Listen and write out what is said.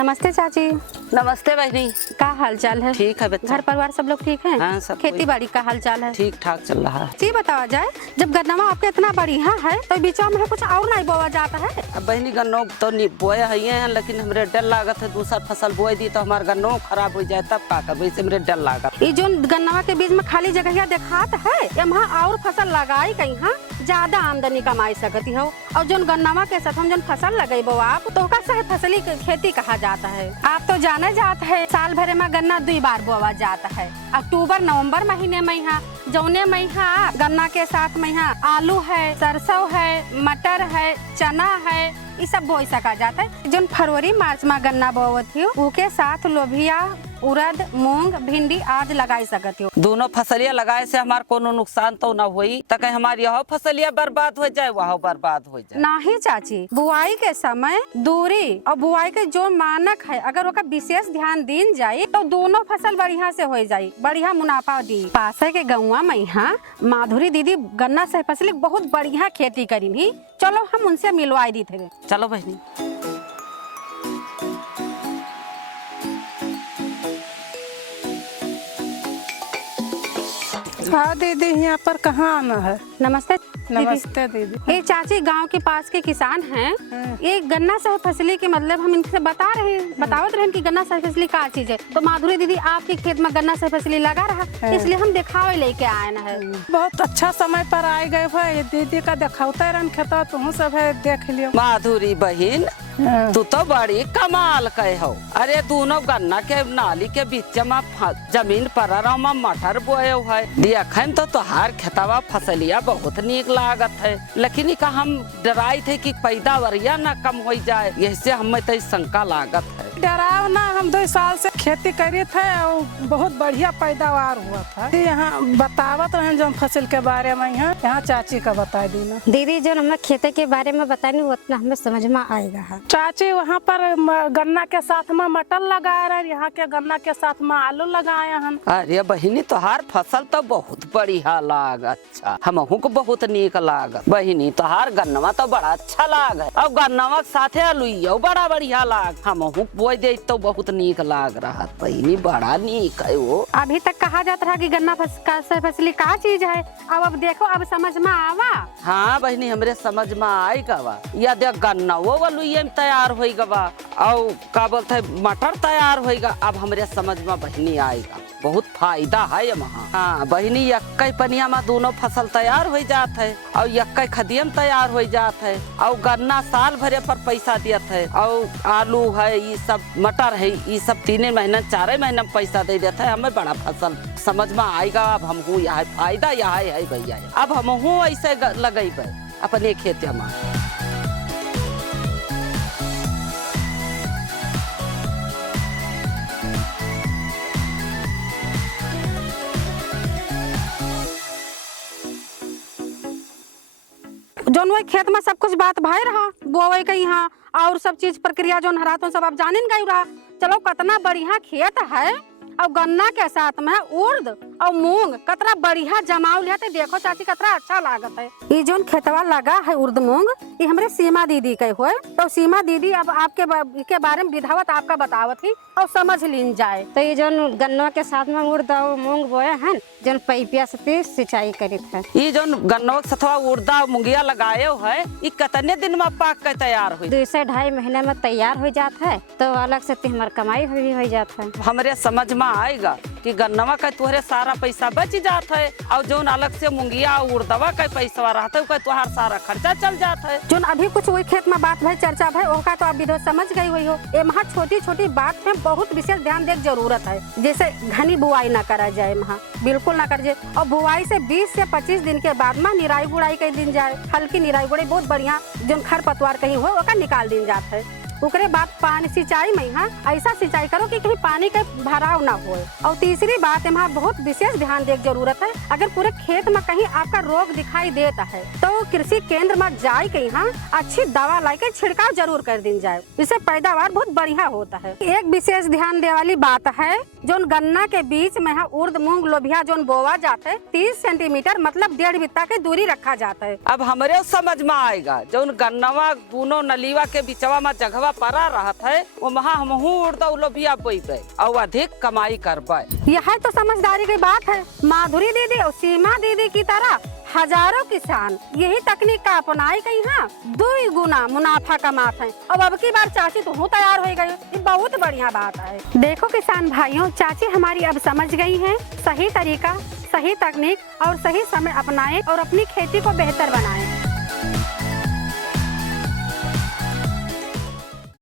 नमस्ते चाची। नमस्ते बहनी। का हाल चाल है? ठीक है बच्चा। घर परिवार सब लोग ठीक है? हाँ, सब खेती बाड़ी का हाल चाल है? ठीक ठाक चल रहा है। जी बतावा जाए, जब गन्नवा आपके इतना बढ़िया है तो बीच में कुछ और नहीं बोवा जाता है? अब बहनी गन्नो तो बोया है, लेकिन हमरे डर लागत है दूसरा फसल बोए दी तो हमारा गन्नो खराब हो जाए तब का करबे, इससे मेरे डर लागत। ये जो गन्नवा के बीच में खाली जगह दिखात है या वहाँ और फसल लगाई कहीं ज्यादा आमदनी कमाई सकती हो, और जो गन्नवा के साथ हम जो फसल लगे बो आप तो सह फसली खेती कहा जाता है। आप तो जाना जाता है साल भर में गन्ना 2 बार बोवा जाता है, अक्टूबर नवंबर महीने में यहाँ जौने में यहाँ गन्ना के साथ में यहाँ आलू है, सरसों है, मटर है, चना है, ये सब बो सका जाता है। जो फरवरी मार्च में गन्ना बोवत हो उसके साथ लोबिया, उड़द, मूंग, भिंडी आज लगाई सकती हो। दोनों फसलियाँ लगाए से हमार कोनो नुकसान तो न हुई तो कहीं हमारी यह फसलियाँ बर्बाद हो जाए वह बर्बाद हो जाए। नहीं चाची, बुआई के समय दूरी और बुआई के जो मानक है अगर ओका विशेष ध्यान दीन जाये तो दोनों फसल बढ़िया से हो जाये, बढ़िया मुनाफा दी। पासे के गौवा में यहाँ माधुरी दीदी गन्ना से फसली बहुत बढ़िया खेती करी भी, चलो हम उनसे मिलवाई दी थे। चलो बहनी। हाँ दीदी, यहाँ पर कहाँ आना है? नमस्ते नमस्ते दीदी। ये चाची गांव के पास के किसान हैं। ये गन्ना सह फसली के मतलब हम इनसे बतावत रहे कि गन्ना सह फसली क्या चीज है, तो माधुरी दीदी आपके खेत में गन्ना सह फसली लगा रहा, इसलिए हम दिखावे लेके आए है। बहुत अच्छा समय पर आए गए भाई, दीदी का दिखावता रन खेता तुम सब है देख लियो। माधुरी बहन तू तो बड़ी कमाल कहे हो। अरे दोनों गन्ना के नाली के बीच में जमीन पर मटर बोए है, देखन तो तुहार खेतवा फसलिया बहुत नीक लागत है, लेकिन का हम डराई थे कि पैदावारिया न कम हो जाए, इससे हमें तो शंका लागत है। डराव ना, हम 2 साल से खेती करे थे और बहुत बढ़िया पैदावार हुआ था। यहाँ बतावत रहे जो फसल के बारे में, यहाँ चाची का बता देना। दीदी जो हमें खेती के बारे में बतानी उतना हमें समझ में आएगा। चाची वहाँ पर गन्ना के साथ में मटर लगाए रहे, यहाँ के गन्ना के साथ में आलू लगाए हैं। अरे बहिनी तुहार फसल तो बहुत बढ़िया लागत, अच्छा हमहू को बहुत नीक लागत। बहिनी तुहार गन्नवा तो बड़ा अच्छा लागत और गन्नवा के साथे आलूइयो बड़ा बढ़िया लाग, हमहू बोई दे तो बहुत नीक लाग रहा। बहिनी बड़ा नीक है वो। अभी तक कहा जाता रहा कि गन्ना फसली का चीज है, अब देखो अब समझ में आवा। हाँ बहिनी हमरे समझ में आई गवा, या देख गन्ना वो आलूइये में तैयार हो गवा और का बोलते है मटर तैयार होगा, अब हमरे समझ में बहिनी आएगा, बहुत फायदा है वहाँ। हाँ बहिनी यक्कई पनिया में दोनों फसल तैयार हो जात है और यक्कई खदियम तैयार हो जात है और गन्ना साल भरे पर पैसा दियत है, और आलू है ये सब मटर है ये सब 3 महीना 4 महीना में पैसा दे देता है। हमें बड़ा फसल समझ में आएगा, अब हमहू यहाँ फायदा यहाँ है भैया, अब हमहू ऐसे लगेबे अपने खेत में। जोन वही खेत में सब कुछ बात भाई रहा बोवे के यहाँ और सब चीज प्रक्रिया जो हरा तो सब आप जाने गई रहा। चलो कितना बढ़िया खेत है और गन्ना के साथ में उर्द और मूंग कितना बढ़िया जमाव लिया, देखो चाची कितना अच्छा लागत है। ये जो खेतवा लगा है उर्द मूंग ये हमारे सीमा दीदी के हुए, तो सीमा दीदी अब आपके के बारे में विधावत आपका बतावत ही और समझ लीन जाए। तो ये जो गन्ना के साथ में उड़द और मूंग बोया है जो पैपिया से सिंचाई करित है। ये जो गन्ना सथवा उड़दा मूंगिया लगाए है ये कितने दिन में पाक के तैयार हुई? 2 से 2.5 महीने में तैयार हो जाता है, तो अलग से हमारी कमाई भी हो जाता है। हमरे समझ में आएगा कि गन्नवा का तुहरे सारा पैसा बच जाता है और जो अलग से मूंगिया उड़दवा का पैसा रहता है तुहार सारा खर्चा चल जाता है। जो अभी कुछ वही खेत में बात भाई चर्चा भाई ओका तो आप भी समझ गई हुई हो। ये वहाँ छोटी छोटी बात में बहुत विशेष ध्यान देने की जरूरत है, जैसे घनी बुआई ना करा जाए, वहाँ बिल्कुल ना कर जाए, और बुआई से 20 से 25 दिन के बाद में निराई गुड़ाई कर दिन जाए, हल्की निराई गुड़ाई बहुत बढ़िया जो खर पतवार कहीं हो ओका निकाल दिन जाता है। उसके बाद पानी सिंचाई में यहाँ ऐसा सिंचाई करो कि कहीं पानी का भराव ना हो। और तीसरी बात यहाँ बहुत विशेष ध्यान देने की जरूरत है, अगर पूरे खेत में कहीं आपका रोग दिखाई देता है तो कृषि केंद्र में जाए के यहाँ अच्छी दवा ला के छिड़काव जरूर कर दी जाए, इससे पैदावार बहुत बढ़िया होता है। एक विशेष ध्यान देने वाली बात है जो गन्ना के बीच में उर्द मूंग लोबिया जो बोवा जाता है 30 सेंटीमीटर मतलब 1.5 बित्ता के दूरी रखा जाता है। अब हमारे समझ में आएगा जो गन्नवा दोनों नलीवा के बिचवा में जगवा लोबिया परा रहत है वो महा हमहू उड़दा लोबिया बोइबे और अधिक कमाई करबे। यह तो समझदारी की बात है। माधुरी दीदी और सीमा दीदी की तरह हजारों किसान यही तकनीक का अपनाई गई है, 2 गुना मुनाफा कमाते हैं। अब की बार चाची तो तैयार हो गई, ये बहुत बढ़िया बात है। देखो किसान भाइयों, चाची हमारी अब समझ गई हैं सही तरीका, सही तकनीक और सही समय अपनाएं और अपनी खेती को बेहतर बनाएं।